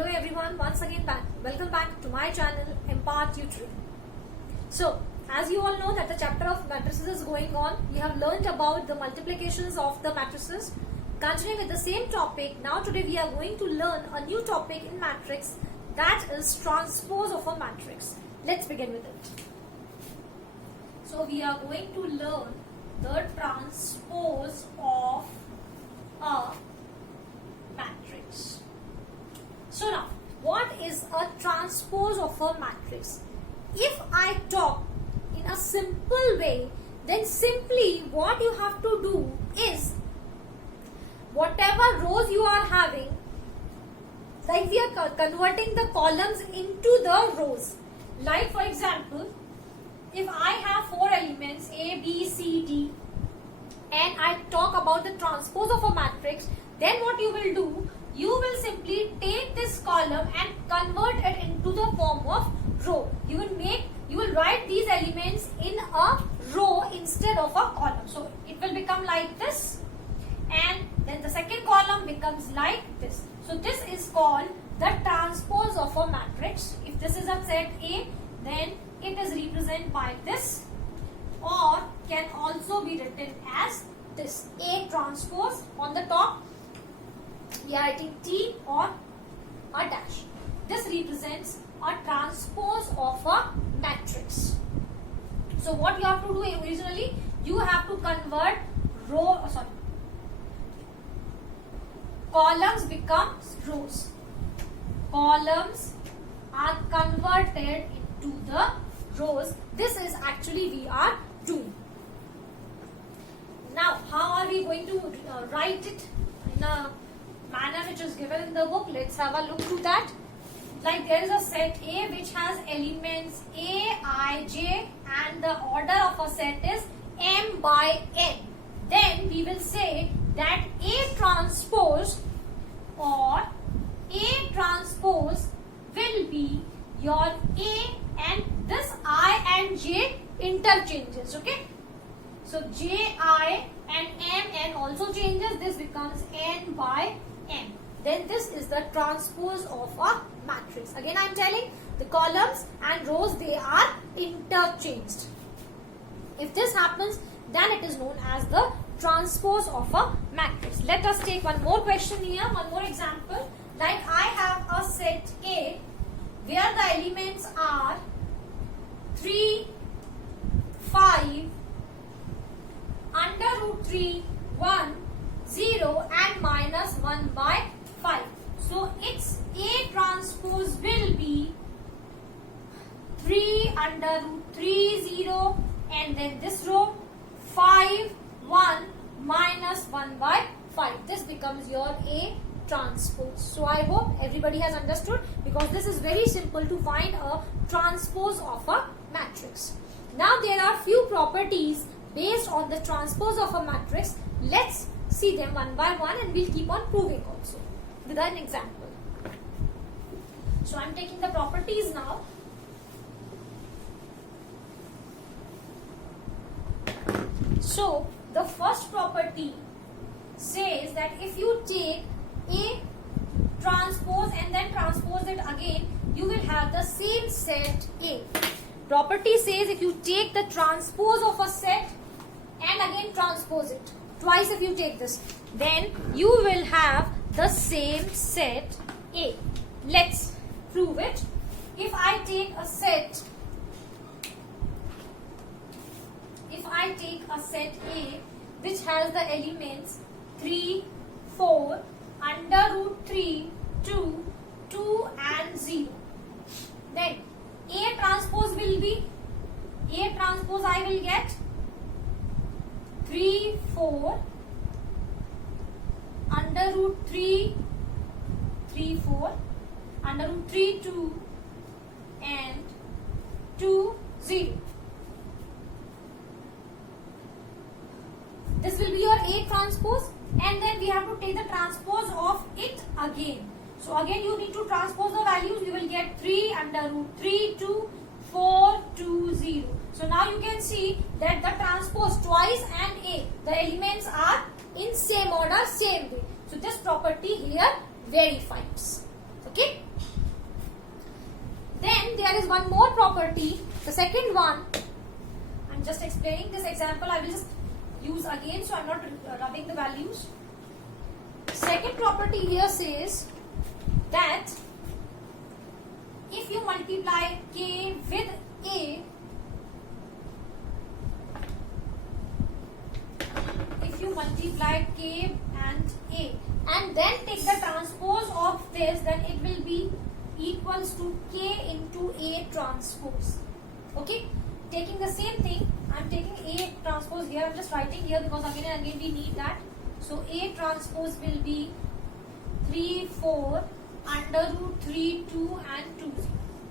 Hello everyone, once again welcome back to my channel Empire Tutoring. So, as you all know that the chapter of matrices is going on, we have learnt about the multiplications of the matrices. Continuing with the same topic, now today we are going to learn a new topic in matrix, that is transpose of a matrix. Let's begin with it. So, we are going to learn the transpose of a matrix. So now, what is a transpose of a matrix? If I talk in a simple way, then simply what you have to do is, whatever rows you are having, like we are converting the columns into the rows. Like for example, if I have 4 elements A, B, C, D, and I talk about the transpose of a matrix, then what you will do, you will simply take this column and convert it into the form of row. You will write these elements in a row instead of a column. So it will become like this, and then the second column becomes like this. So this is called the transpose of a matrix. If this is a set A, then it is represented by this, or can also be written as this A transpose on the top. We are writing T or a dash. This represents a transpose of a matrix. So what you have to do originally, you have to convert columns become rows. Columns are converted into the rows. This is actually we are doing. Now, how are we going to write it in a manner which is given in the book? Let's have a look to that. Like there is a set A which has elements A, I, J, and the order of a set is M by N. Then we will say that A transpose or A transpose will be your A, and this I and J interchanges. Okay. So J, I and M, N also changes. This becomes N by M. Then this is the transpose of a matrix. Again I am telling, the columns and rows, they are interchanged. If this happens, then it is known as the transpose of a matrix. Let us take one more question here, one more example. Like I have a set A where the elements are 3, 5, under root 3, 1, 0 and minus 1 by 5. So its A transpose will be 3 under root 3, 0, and then this row 5, 1 minus 1 by 5. This becomes your A transpose. So I hope everybody has understood, because this is very simple to find a transpose of a matrix. Now there are few properties based on the transpose of a matrix. Let's see them one by one, and we'll keep on proving also with an example. So I'm taking the properties now. So the first property says that if you take A transpose and then transpose it again, you will have the same set A. Property says if you take the transpose of a set and again transpose it twice, if you take this, then you will have the same set A. Let's prove it. If I take a set A which has the elements 3, 4, under root 3, 2, 2 and 0, then A transpose will be, A transpose I will get 3, 4, under root 3, 3, 4, under root 3, 2 and 2, 0. This will be your A transpose, and then we have to take the transpose of it again. So again you need to transpose the values. You will get 3 under root 3, 2, 4, 2, 0. So now you can see that the transpose twice and A, the elements are in same order, same way. So this property here verifies. Okay. there is one more property. The second one, I'm just explaining this example. I will just use again, so I'm not rubbing the values. Second property here says that if you multiply k with a, if you multiply k and a and then take the transpose of this, then it will be equals to k into a transpose. Okay, taking the same thing, I'm taking a transpose here, I'm just writing here because again and again we need that. So a transpose will be 3, 4 under root 3, 2 and 2, 0.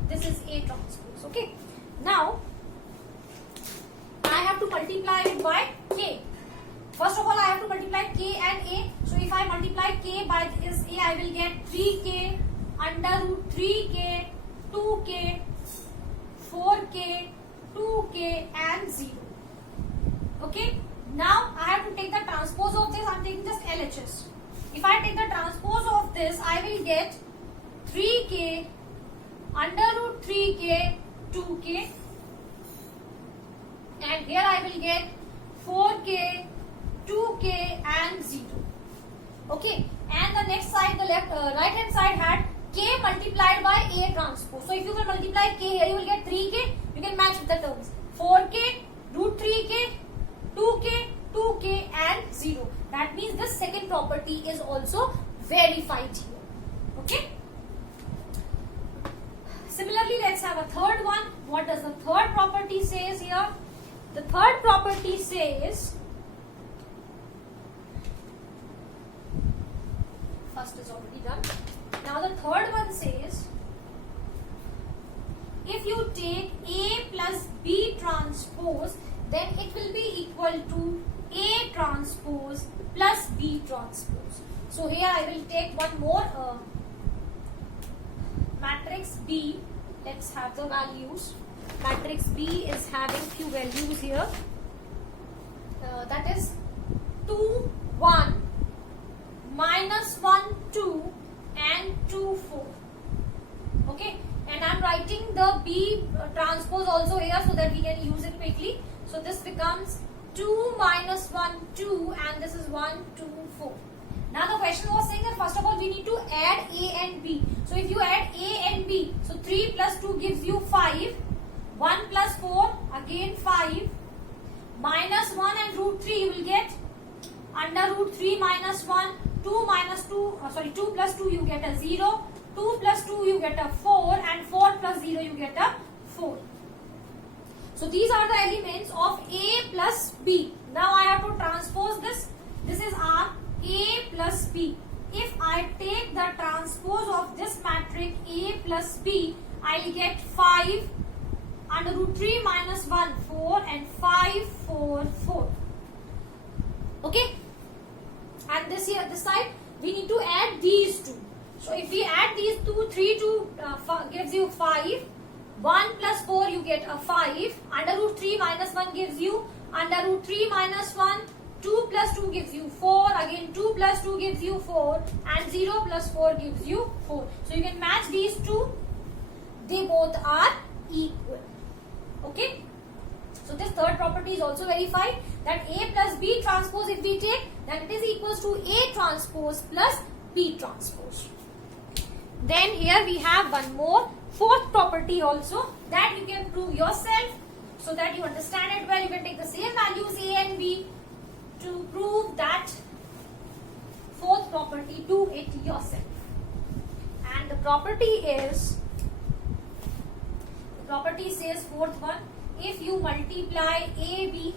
This is a transpose. Okay, now I have to multiply it by k. First of all, I have to multiply k and a. So if I multiply k by this a, I will get 3k under root 3k, 2k, 4k, 2k and 0. Okay, now I have to take the transpose of this. I am taking just LHS. If I take the transpose of this, I will get 3k under root 3k, 2k, and here I will get 4k, 2k and 0. Okay, and the next side, the right hand side had k multiplied by a transpose. So if you will multiply k here, you will get 3k. You can match with the terms 4k, root 3k, 2k, 2k and 0. That means this second property is also verified here. Okay. Similarly, let's have a third one. What does the third property says here? The third property says, first is already done. Now the third one says, if you take A plus B transpose, then it will be equal to A transpose plus B transpose. So here I will take one more matrix B. Let's have the values. Matrix B is having few values here. That is 2, 1, minus 1, 2 and 2, 4. Okay, and I am writing the B transpose also here so that we can use it quickly. So this becomes 2 minus 1, 2 and this is 1, 2, 4. Now the question was saying that first of all we need to add A and B. So if you add A and B, so 3 plus 2 gives you 5. 1 plus 4 again 5. Minus 1 and root 3 you will get under root 3 minus 1. 2 minus 2, 2 plus 2 you get a 0. 2 plus 2 you get a 4 and 4 plus 0 you get a 4. So these are the elements of A plus B. Now I have to transpose this. This is our A plus B. If I take the transpose of this matrix A plus B, I will get 5 under root 3 minus 1, 4 and 5, 4, 4. Okay. And this here, this side, we need to add these two. So if we add these two, 3 to gives you 5. 1 plus 4 you get a 5. Under root 3 minus 1 gives you under root 3 minus 1. 2 plus 2 gives you 4. Again 2 plus 2 gives you 4. And 0 plus 4 gives you 4. So you can match these two. They both are equal. Okay. So this third property is also verified, that A plus B transpose if we take, then it is equals to A transpose plus B transpose. Then here we have one more fourth property also that you can prove yourself so that you understand it well. You can take the same values A and B to prove that fourth property, do it yourself. And the property says fourth one, if you multiply AB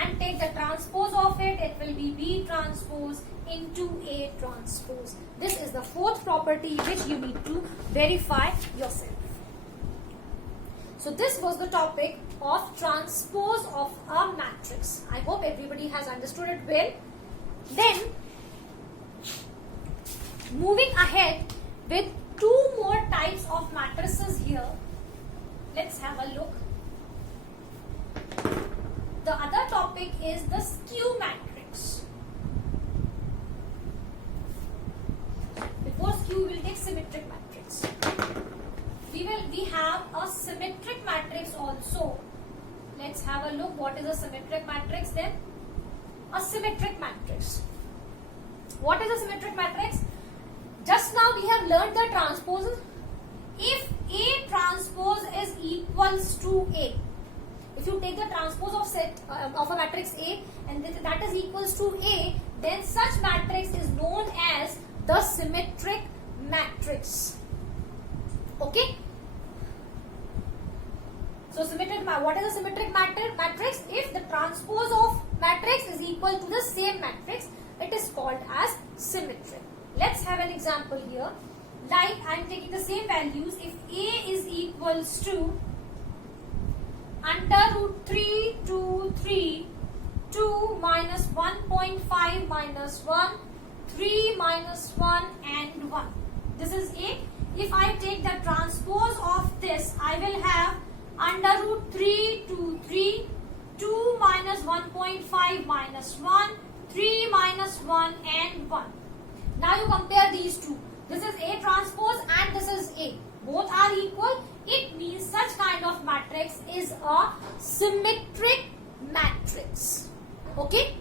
and take the transpose of it, it will be B transpose into A transpose. This is the fourth property which you need to verify yourself. So this was the topic of transpose of a matrix. I hope everybody has understood it well. Then, moving ahead with two more types of matrices here. Let's have a look. The other topic is the skew matrix. Before skew, we will take symmetric matrix. we have a symmetric matrix also. Let's have a look. What is a symmetric matrix then? A symmetric matrix. What is a symmetric matrix? Just now we have learned the transposes. If A transpose is equals to A, if you take the transpose of set of a matrix A and that is equals to A, then such matrix is known as the symmetric matrix. Okay. So symmetric, what is a symmetric matrix? If the transpose of matrix is equal to the same matrix, it is called as symmetric. Let's have an example here. Like I am taking the same values. If A is equals to under root 3 to 3, 2 minus 1.5 minus 1, 3 minus 1 and 1. This is A. If I take the transpose of this, I will have under root 3 to 3, 2 minus 1.5 minus 1, 3 minus 1 and 1. Now you compare these two. This is A transpose and this is A. Both are equal. It means such kind of matrix is a symmetric matrix. Okay?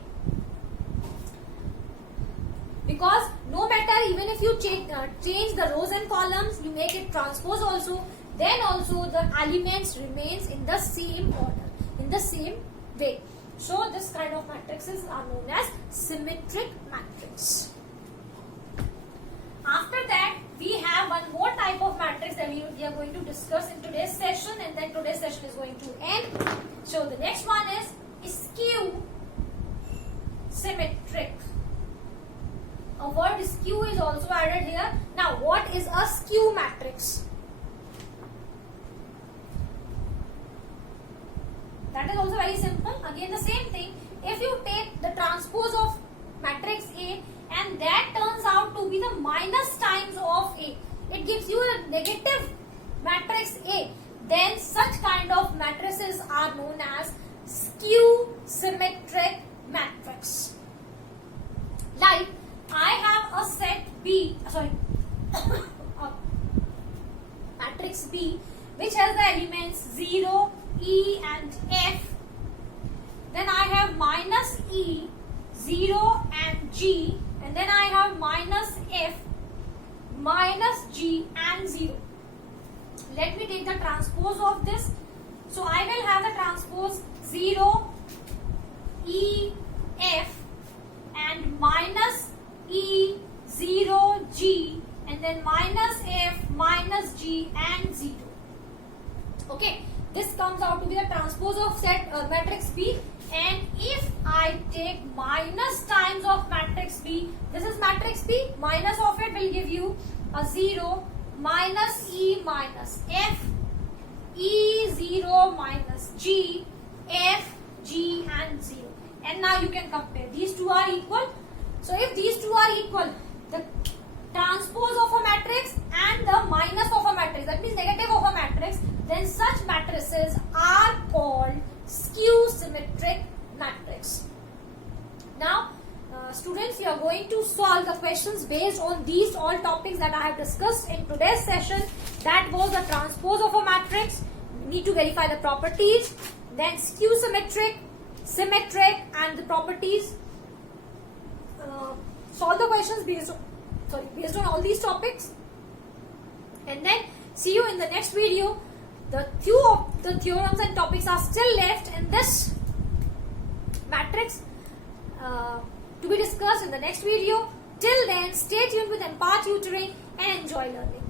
Because no matter, even if you change the rows and columns, you make it transpose also, then also the elements remains in the same order, in the same way. So this kind of matrices are known as symmetric matrix. After that, we have one more type of matrix that we are going to discuss in today's session, and then today's session is going to end. So the next one is skew symmetric. A word skew is also added here. Now what is a skew matrix? That is also very simple. Again the same thing. If you take the transpose of matrix A and that turns out to be the minus times of A, it gives you a negative matrix A, then such kind of matrices are known as skew symmetric matrix. Like I have a set B, matrix B which has the elements 0, E and F. Then I have minus E, 0 and G, and then I have minus F, minus G and 0. Let me take the transpose of this. So I will have the transpose 0, E, F and minus E, 0, G, and then minus F, minus G and 0. Okay, this comes out to be the transpose of set matrix B. And if I take minus times of matrix B, this is matrix B, minus of it will give you a 0, minus E minus F, E 0 minus G, F, G and 0. And now you can compare. These two are equal. So if these two are equal, the transpose of a matrix and the minus of a matrix, that means negative of a matrix, then such matrices are called skew symmetric matrix. Now students, you are going to solve the questions based on these all topics that I have discussed in today's session. That was the transpose of a matrix, need to verify the properties, then skew symmetric, symmetric and the properties. Solve the questions based on all these topics, and then see you in the next video. The few of the theorems and topics are still left in this matrix to be discussed in the next video. Till then, stay tuned with Empire Tutoring and enjoy learning.